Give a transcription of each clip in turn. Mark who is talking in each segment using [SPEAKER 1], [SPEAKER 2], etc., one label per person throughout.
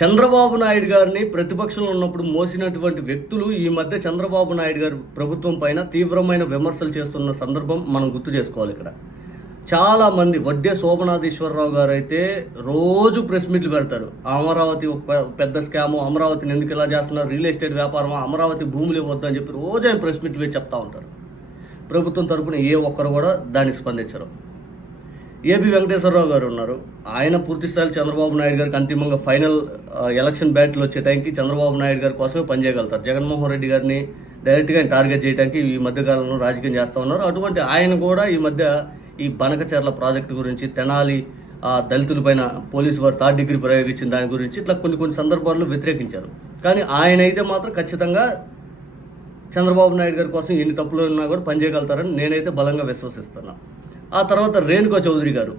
[SPEAKER 1] చంద్రబాబు నాయుడు గారిని ప్రతిపక్షంలో ఉన్నప్పుడు మోసినటువంటి వ్యక్తులు ఈ మధ్య చంద్రబాబు నాయుడు గారి ప్రభుత్వం పైన తీవ్రమైన విమర్శలు చేస్తున్న సందర్భం మనం గుర్తు చేసుకోవాలి ఇక్కడ. చాలా మంది వడ్డే శోభనాథీశ్వరరావు గారు అయితే రోజు ప్రెస్ మీట్లు పెడతారు. అమరావతి ఒక పెద్ద స్కాము అమరావతిని ఎందుకు ఇలా చేస్తున్నారు? రియల్ ఎస్టేట్ వ్యాపారం అమరావతి భూములు ఇవ్వద్దు అని చెప్పి రోజు ఆయన ప్రెస్ మీట్లు పెట్టి చెప్తా ఉంటారు. ప్రభుత్వం తరపున ఏ ఒక్కరు కూడా దాన్ని స్పందించరు. ఏబి వెంకటేశ్వరరావు గారు ఉన్నారు. ఆయన పూర్తిస్థాయిలో చంద్రబాబు నాయుడు గారికి అంతిమంగా ఫైనల్ ఎలక్షన్ బ్యాటిల్ వచ్చే టైంకి చంద్రబాబు నాయుడు గారి కోసమే పనిచేయగలుగుతారు జగన్మోహన్ రెడ్డి గారిని డైరెక్ట్గా టార్గెట్ చేయడానికి ఈ మధ్యకాలంలో రాజకీయం చేస్తూ ఉన్నారు. అటువంటి ఆయన కూడా ఈ మధ్య ఈ బనకచర్ల ప్రాజెక్టు గురించి తెనాలి ఆ దళితులపైన పోలీసు వారు థర్డ్ డిగ్రీ ప్రయోగించిన దాని గురించి ఇట్లా కొన్ని కొన్ని సందర్భాల్లో వ్యతిరేకించారు. కానీ ఆయన అయితే మాత్రం ఖచ్చితంగా చంద్రబాబు నాయుడు గారి కోసం ఎన్ని తప్పులు ఉన్నా కూడా పనిచేయగలుగుతారని నేనైతే బలంగా విశ్వసిస్తున్నాను ఆ తర్వాత రేణుకా చౌదరి గారు.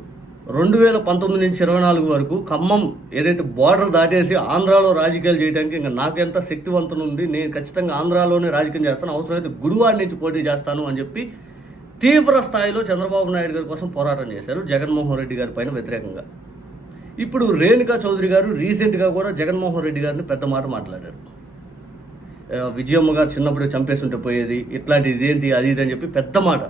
[SPEAKER 1] రెండు వేల పంతొమ్మిది నుంచి ఇరవై నాలుగు వరకు ఖమ్మం ఏదైతే బార్డర్ దాటేసి ఆంధ్రాలో రాజకీయాలు చేయడానికి ఇంకా నాకెంత శక్తివంతం ఉంది నేను ఖచ్చితంగా ఆంధ్రాలోనే రాజకీయం చేస్తాను అవసరమైతే గురువారి నుంచి పోటీ చేస్తాను అని చెప్పి తీవ్ర స్థాయిలో చంద్రబాబు నాయుడు గారి కోసం పోరాటం చేశారు జగన్మోహన్ రెడ్డి గారి పైన వ్యతిరేకంగా. ఇప్పుడు రేణుకా చౌదరి గారు రీసెంట్గా కూడా జగన్మోహన్ రెడ్డి గారిని పెద్ద మాట మాట్లాడారు. విజయమ్మ గారు చిన్నప్పుడు చంపేస్తుంటే పోయేది ఇట్లాంటిది ఇదేంటి అది ఇది అని చెప్పి పెద్ద మాట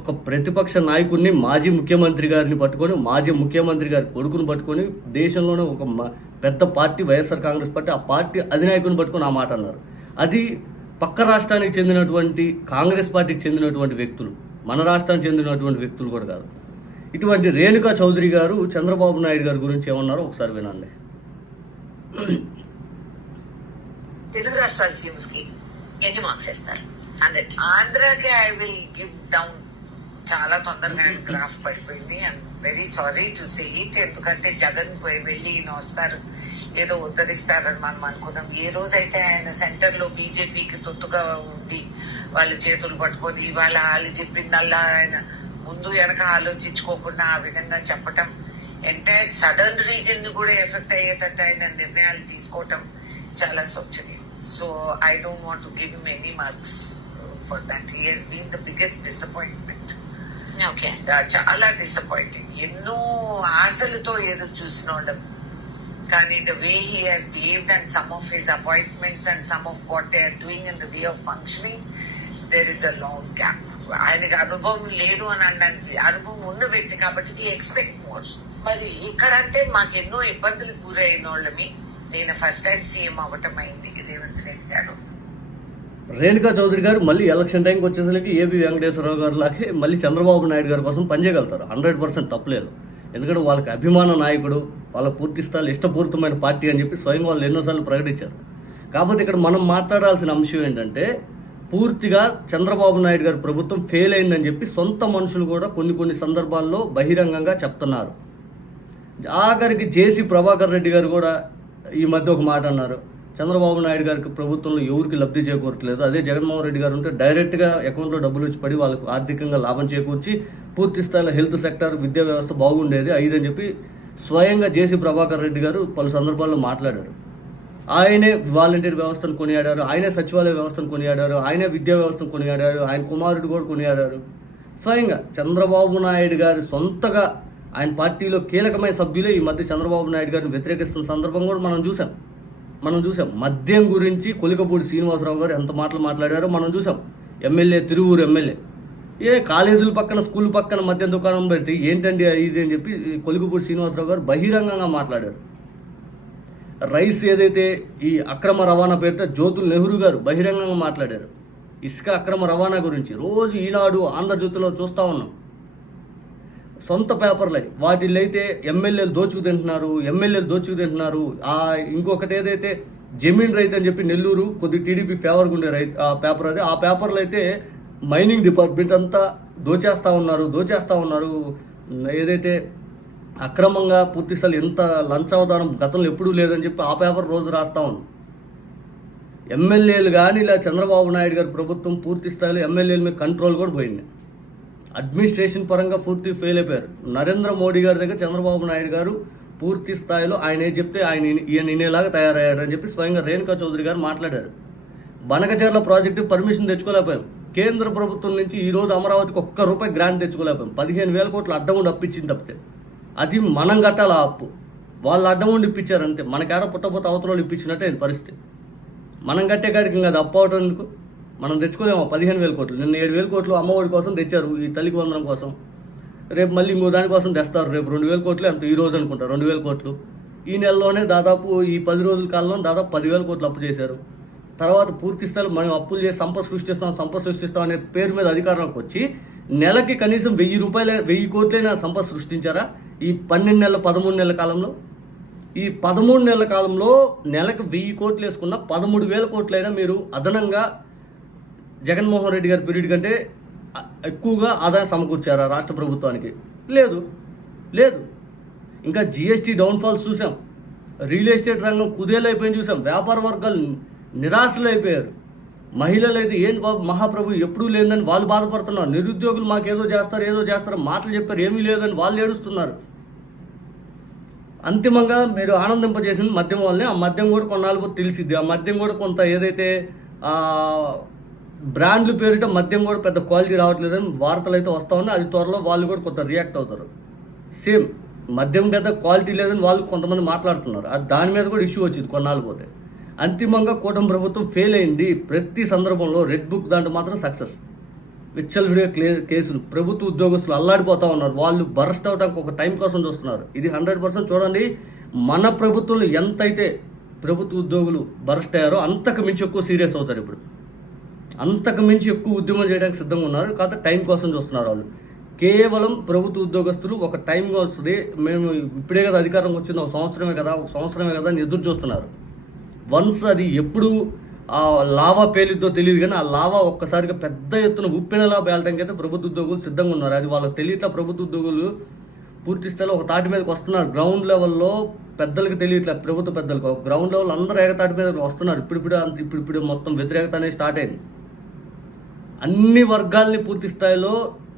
[SPEAKER 1] ఒక ప్రతిపక్ష నాయకుడిని మాజీ ముఖ్యమంత్రి గారిని పట్టుకొని మాజీ ముఖ్యమంత్రి గారి కొడుకుని పట్టుకొని దేశంలోనే ఒక మ- పెద్ద పార్టీ వైఎస్ఆర్ కాంగ్రెస్ పార్టీ ఆ పార్టీ అధినాయకుని పట్టుకొని ఆ మాట అన్నారు. అది పక్క రాష్ట్రానికి చెందినటువంటి కాంగ్రెస్ పార్టీకి చెందినటువంటి వ్యక్తులు మన రాష్ట్రానికి చెందినటువంటి వ్యక్తులు కూడా కాదు. ఇటువంటి రేణుకా చౌదరి గారు చంద్రబాబు నాయుడు గారి గురించి ఏమన్నారో ఒకసారి వినండి.
[SPEAKER 2] తెలుగు రాష్ట్రాల సీఎంస్కి ఎన్ని మార్క్స్ ఇస్తారు హండ్రెడ్. ఆంధ్రాకి ఐ విల్ గివ్ డౌన్ చాలా తొందరగా ఆయన గ్రాఫ్ పడిపోయింది. And very sorry to say it ఎందుకంటే జగన్ పోయి వెళ్ళి ఈయన వస్తారు ఏదో ఉద్ధరిస్తారని మనం అనుకున్నాం. ఏ రోజైతే ఆయన సెంటర్లో బీజేపీకి తొత్తుగా ఉండి వాళ్ళ చేతులు పట్టుకొని ఇవాళ వాళ్ళు చెప్పిందల్లా ఆయన ముందు వెనక ఆలోచించుకోకుండా ఆ విధంగా చెప్పటం ఎంటైర్ సదర్న్ రీజన్ని కూడా ఎఫెక్ట్ అయ్యేటట్టు ఆయన నిర్ణయాలు తీసుకోవటం చాలా స్వచ్ఛనీయం. So I don't want to give him any marks for that he he's been the biggest disappointment చాలా డిసప్పాయింటింగ్ ఎన్నో ఆశలతో ఏదో చూసిన వాళ్ళం. కానీ the way he has behaved and some of his appointments and some of what they are doing in the way of functioning there is a long gap ఆయనకి అనుభవం లేదు అని అనడానికి అనుభవం ఉన్న వ్యక్తి కాబట్టి ఎక్స్పెక్ట్ మోర్ మరి ఇక్కడ అంటే మాకు ఎన్నో ఇబ్బందులు గురైన వాళ్ళమి. నేను ఫస్ట్ టైం సీఎం అవ్వటం అయింది రేవంత్ రెడ్డి గారు.
[SPEAKER 1] రేణుకా చౌదరి గారు మళ్ళీ ఎలక్షన్ టైంకి వచ్చేసరికి ఏబి వెంకటేశ్వరరావు గారు లాగే మళ్ళీ చంద్రబాబు నాయుడు గారి కోసం పనిచేయగలుగుతారు. హండ్రెడ్ పర్సెంట్ తప్పలేదు. ఎందుకంటే వాళ్ళకి అభిమాన నాయకుడు వాళ్ళ పూర్తి స్థాయిలో ఇష్టపూరితమైన పార్టీ అని చెప్పి స్వయంగా వాళ్ళు ఎన్నోసార్లు ప్రకటించారు. కాకపోతే ఇక్కడ మనం మాట్లాడాల్సిన అంశం ఏంటంటే పూర్తిగా చంద్రబాబు నాయుడు గారి ప్రభుత్వం ఫెయిల్ అయిందని చెప్పి సొంత మనుషులు కూడా కొన్ని కొన్ని సందర్భాల్లో బహిరంగంగా చెప్తున్నారు. ఆఖరికి జేసీ ప్రభాకర్ రెడ్డి గారు కూడా ఈ మధ్య ఒక మాట అన్నారు. చంద్రబాబు నాయుడు గారికి ప్రభుత్వంలో ఎవరికి లబ్ధి చేకూరట్లేదు అదే జగన్మోహన్ రెడ్డి గారు ఉంటే డైరెక్ట్గా అకౌంట్లో డబ్బులు వచ్చి పడి వాళ్ళకు ఆర్థికంగా లాభం చేకూర్చి పూర్తి స్థాయిలో హెల్త్ సెక్టర్ విద్యా వ్యవస్థ బాగుండేది ఐదని చెప్పి స్వయంగా జేసీ ప్రభాకర్ రెడ్డి గారు పలు సందర్భాల్లో మాట్లాడారు. ఆయనే వాలంటీర్ వ్యవస్థను కొనియాడారు ఆయనే సచివాలయ వ్యవస్థను కొనియాడారు ఆయనే విద్యా వ్యవస్థను కొనియాడారు ఆయన కుమారుడు కూడా కొనియాడారు. స్వయంగా చంద్రబాబు నాయుడు గారి సొంతగా ఆయన పార్టీలో కీలకమైన సభ్యులే ఈ మధ్య చంద్రబాబు నాయుడు గారిని వ్యతిరేకిస్తున్న సందర్భం కూడా మనం చూసాం మనం చూసాం. మద్యం గురించి కొలికపూడి శ్రీనివాసరావు గారు ఎంత మాటలు మాట్లాడారో మనం చూసాం. MLA Tiruvuru MLA. ఏ కాలేజీల పక్కన స్కూల్ పక్కన మద్యం దుకాణం పెడితే ఏంటండి ఇది అని చెప్పి కొలికపూడి శ్రీనివాసరావు గారు బహిరంగంగా మాట్లాడారు. రైస్ ఏదైతే ఈ అక్రమ రవాణా పేరుతో జ్యోతుల్ నెహ్రూ గారు బహిరంగంగా మాట్లాడారు. ఇసుక అక్రమ రవాణా గురించి రోజు ఈనాడు ఆంధ్రజ్యోతిలో చూస్తూ ఉన్నాం. సొంత పేపర్లై వాటిల్లో అయితే ఎమ్మెల్యేలు దోచుకు తింటున్నారు ఎమ్మెల్యేలు దోచుకు తింటున్నారు. ఆ ఇంకొకటి ఏదైతే జమీన్ రైతు అని చెప్పి నెల్లూరు కొద్ది టీడీపీ ఫేవర్గా ఉండే రైతు ఆ పేపర్ అది. ఆ పేపర్లో అయితే మైనింగ్ డిపార్ట్మెంట్ అంతా దోచేస్తూ ఉన్నారు దోచేస్తూ ఉన్నారు. ఏదైతే అక్రమంగా పూర్తి ఎంత లంచావతారం గతంలో ఎప్పుడూ లేదని చెప్పి ఆ పేపర్ రోజు రాస్తా ఉంది. ఎమ్మెల్యేలు కానీ ఇలా చంద్రబాబు నాయుడు గారి ప్రభుత్వం పూర్తి స్థాయిలో ఎమ్మెల్యేల మీద కంట్రోల్ కూడా పోయింది. అడ్మినిస్ట్రేషన్ పరంగా పూర్తి ఫెయిల్ అయిపోయారు. నరేంద్ర మోడీ గారి దగ్గర చంద్రబాబు నాయుడు గారు పూర్తి స్థాయిలో ఆయన ఏం చెప్తే ఆయన ఈయన ఇనేలాగా తయారయ్యాడు అని చెప్పి స్వయంగా రేణుకా చౌదరి గారు మాట్లాడారు. బనకచర్ల ప్రాజెక్టు పర్మిషన్ తెచ్చుకోలేకపోయాం. కేంద్ర ప్రభుత్వం నుంచి ఈరోజు అమరావతికి ఒక్క రూపాయి గ్రాంట్ తెచ్చుకోలేకపోయాం. పదిహేను వేల కోట్లు అడ్డం ఉండి అప్పించింది తప్పితే. అది మనం కట్టాలి ఆ అప్పు? వాళ్ళు అడ్డం ఉండి ఇప్పించారు మనకేడ పుట్టపోతే అవతల వాళ్ళు ఇప్పించినట్టే పరిస్థితి. మనం కట్టే కాడికి ఇంకా అది అప్పు అవటం ఎందుకు? మనం తెచ్చుకోలేము పదిహేను వేల కోట్లు. నిన్న ఏడు వేల కోట్లు అమ్మఒడి కోసం తెచ్చారు ఈ తల్లికి వందనం కోసం. రేపు మళ్ళీ ఇంకో దానికోసం తెస్తారు. రేపు రెండు వేల కోట్లు ఎంత ఈ రోజు అనుకుంటారు రెండు వేల కోట్లు. ఈ నెలలోనే దాదాపు ఈ పది రోజుల కాలంలో దాదాపు పదివేల కోట్లు అప్పు చేశారు. తర్వాత పూర్తి స్థాయిలో మనం అప్పులు చేసి సంపద సృష్టిస్తాం సంపద సృష్టిస్తాం అనే పేరు మీద అధికారంలోకి వచ్చి నెలకి కనీసం వెయ్యి రూపాయల వెయ్యి కోట్లైనా సంపద సృష్టించారా? ఈ పన్నెండు నెలల పదమూడు నెలల కాలంలో? ఈ పదమూడు నెలల కాలంలో నెలకు వెయ్యి కోట్లు వేసుకున్న పదమూడు వేల కోట్లైనా మీరు అదనంగా జగన్మోహన్ రెడ్డి గారి పీరియడ్ కంటే ఎక్కువగా ఆదాయం సమకూర్చారా రాష్ట్ర ప్రభుత్వానికి? లేదు. లేదు. ఇంకా జిఎస్టీ డౌన్ఫాల్స్ చూసాం. రియల్ ఎస్టేట్ రంగం కుదేలైపోయింది చూసాం. వ్యాపార వర్గాలు నిరాశలు అయిపోయారు మహిళలు అయితే ఏంటి బాబు మహాప్రభు ఎప్పుడూ లేదని వాళ్ళు బాధపడుతున్నారు. నిరుద్యోగులు మాకేదో చేస్తారు ఏదో చేస్తారు మాటలు చెప్పారు ఏమీ లేదని వాళ్ళు ఏడుస్తున్నారు. అంతిమంగా మీరు ఆనందింపజేసింది మద్యం వల్లనే. ఆ మద్యం కూడా కొన్నాళ్ళు తెలిసిద్ది. ఆ మద్యం కూడా కొంత ఏదైతే బ్రాండ్లు పేరిట మద్యం కూడా పెద్ద క్వాలిటీ రావట్లేదని వార్తలు అయితే వస్తా ఉన్నాయి. అది త్వరలో వాళ్ళు కూడా కొంత రియాక్ట్ అవుతారు. సేమ్ మద్యం పెద్ద క్వాలిటీ లేదని వాళ్ళు కొంతమంది మాట్లాడుతున్నారు. అది దాని మీద కూడా ఇష్యూ వచ్చింది కొన్నాళ్ళు పోతే. అంతిమంగా కూటమి ప్రభుత్వం ఫెయిల్ అయింది. ప్రతి సందర్భంలో రెడ్ బుక్ దాంట్లో మాత్రం సక్సెస్ విచ్చలవిడిగా క్లే కేసులు. ప్రభుత్వ ఉద్యోగస్తులు అల్లాడిపోతా ఉన్నారు. వాళ్ళు బరస్ట్ అవడానికి ఒక టైం కోసం చూస్తున్నారు. ఇది హండ్రెడ్ పర్సెంట్ చూడండి. మన ప్రభుత్వంలో ఎంతైతే ప్రభుత్వ ఉద్యోగులు బరస్ట్ అయ్యారో అంతకు మించి ఎక్కువ సీరియస్ అవుతారు ఇప్పుడు. అంతకు మించి ఎక్కువ ఉద్యమం చేయడానికి సిద్ధంగా ఉన్నారు. కాకపోతే టైం కోసం చూస్తున్నారు వాళ్ళు. కేవలం ప్రభుత్వ ఉద్యోగస్తులు ఒక టైంగా వస్తుంది. మేము ఇప్పుడే కదా అధికారం వచ్చింది. ఒక సంవత్సరమే కదా ఒక సంవత్సరమే కదా అని ఎదురు చూస్తున్నారు. వన్స్ అది ఎప్పుడు ఆ లావా పేలిద్దో తెలియదు కానీ ఆ లావా ఒక్కసారిగా పెద్ద ఎత్తున ఉప్పెనలా పేలటానికి అయితే ప్రభుత్వ ఉద్యోగులు సిద్ధంగా ఉన్నారు. అది వాళ్ళకి తెలియట్లా ప్రభుత్వ ఉద్యోగులు పూర్తి స్థాయిలో ఒక తాటి మీదకి వస్తున్నారు. గ్రౌండ్ లెవెల్లో పెద్దలకు తెలియట్లే ప్రభుత్వ పెద్దలకు. గ్రౌండ్ లెవెల్ అందరూ ఏకతాటి మీద వస్తున్నారు. ఇప్పుడు అంత ఇప్పుడు మొత్తం వ్యతిరేకత అనేది స్టార్ట్ అయింది. అన్ని వర్గాల్ని పూర్తి స్థాయిలో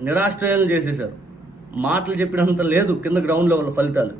[SPEAKER 1] నిరాశ్రయాలను చేసేశారు. మాటలు చెప్పినంత లేదు కింద గ్రౌండ్ లెవెల్ ఫలితాలు.